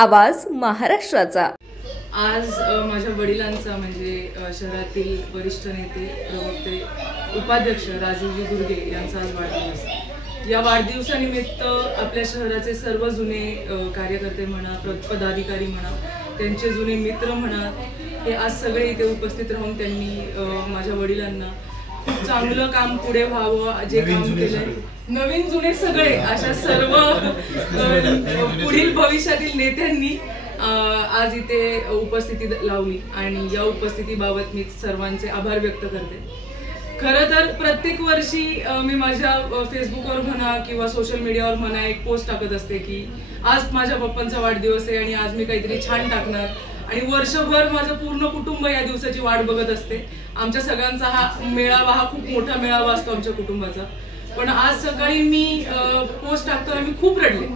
आवाज महाराष्ट्राचा। आज माझ्या वडिलांचा म्हणजे शहरातील वरिष्ठ नेते प्रवक्ते उपाध्यक्ष राजीवजी गुर्गे यांचा आज वाढदिवस। या वाढदिवसानिमित्त आपल्या शहराचे सर्व जुने कार्यकर्ते म्हणा, पदाधिकारी म्हणा, त्यांचे जुने मित्र म्हणा, हे आज सगळे इथे उपस्थित राहून त्यांनी माझ्या वडिलांना खूप चांगलं काम पुढे व्हावं जे काम केलंय, नवीन जुने सगळे अशा सर्व पुढील भविष्यातील नेत्यांनी आज इथे उपस्थिती लावली आणि या उपस्थितीबाबत मी सर्वांचे आभार व्यक्त करते। खरं तर प्रत्येक वर्षी मी माझ्या फेसबुकवर म्हणा किंवा सोशल मीडियावर म्हणा एक पोस्ट टाकत असते की आज माझ्या पप्पांचा वाढदिवस आहे आणि आज मी काहीतरी छान टाकणार आणि वर्षभर माझं पूर्ण कुटुंब या दिवसाची वाट बघत असते। आमच्या सगळ्यांचा हा मेळावा हा खूप मोठा मेळावा असतो आमच्या कुटुंबाचा। पण आज सकाळी मी पोस्ट टाकताना मी खूप रडले।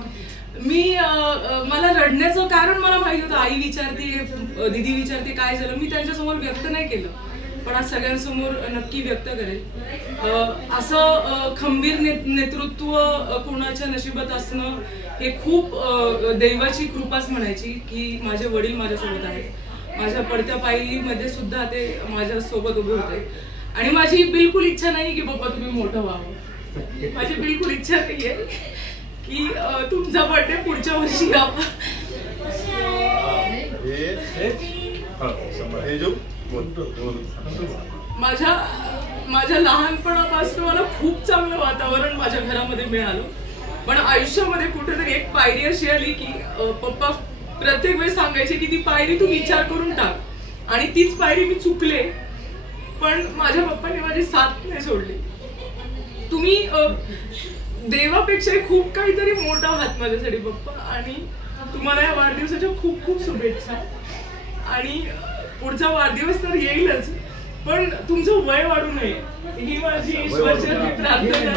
मला रडण्याचं कारण मला माहिती होतं, आई विचारते, दीदी विचारते काय झालं, मी त्यांच्यासमोर व्यक्त नाही केलं, पण आज सगळ्यांसमोर नक्की व्यक्त करेल। असं खंबीर नेतृत्व कोणाच्या नशिबात असणं हे खूप दैवाची कृपाच म्हणायची की माझे वडील माझ्यासोबत आहेत। माझ्या पडत्या पायरीमध्ये सुद्धा ते माझ्या सोबत उभे होते आणि माझी बिलकुल इच्छा नाही की पप्पा तुम्ही मोठं व्हावं। माझी बिलकुल इच्छा नाहीये की तुमचा बर्थडे पुढच्या वर्षी यावा। माझ्या लहानपणापासून मला खूप चांगलं वातावरण माझ्या घरामध्ये मिळालं, पण आयुष्यामध्ये कुठेतरी एक पायरी अशी आली की पप्पा प्रत्येक वेळेस सांगायचे की ती पायरी तू विचार करून टाक, आणि तीच पायरी मी चुकले, पण माझ्या पप्पांनी माझी साथ नाही सोडली। तुम्ही देवापेक्षा खूप काहीतरी मोठा आहात माझ्यासाठी पप्पा, आणि तुम्हाला या वाढदिवसाच्या खूप खूप शुभेच्छा। आणि पुढचा वाढदिवस तर येईलच, पण तुमचं वय वाढू नये ही माझी ईश्वरचरणी प्रार्थना।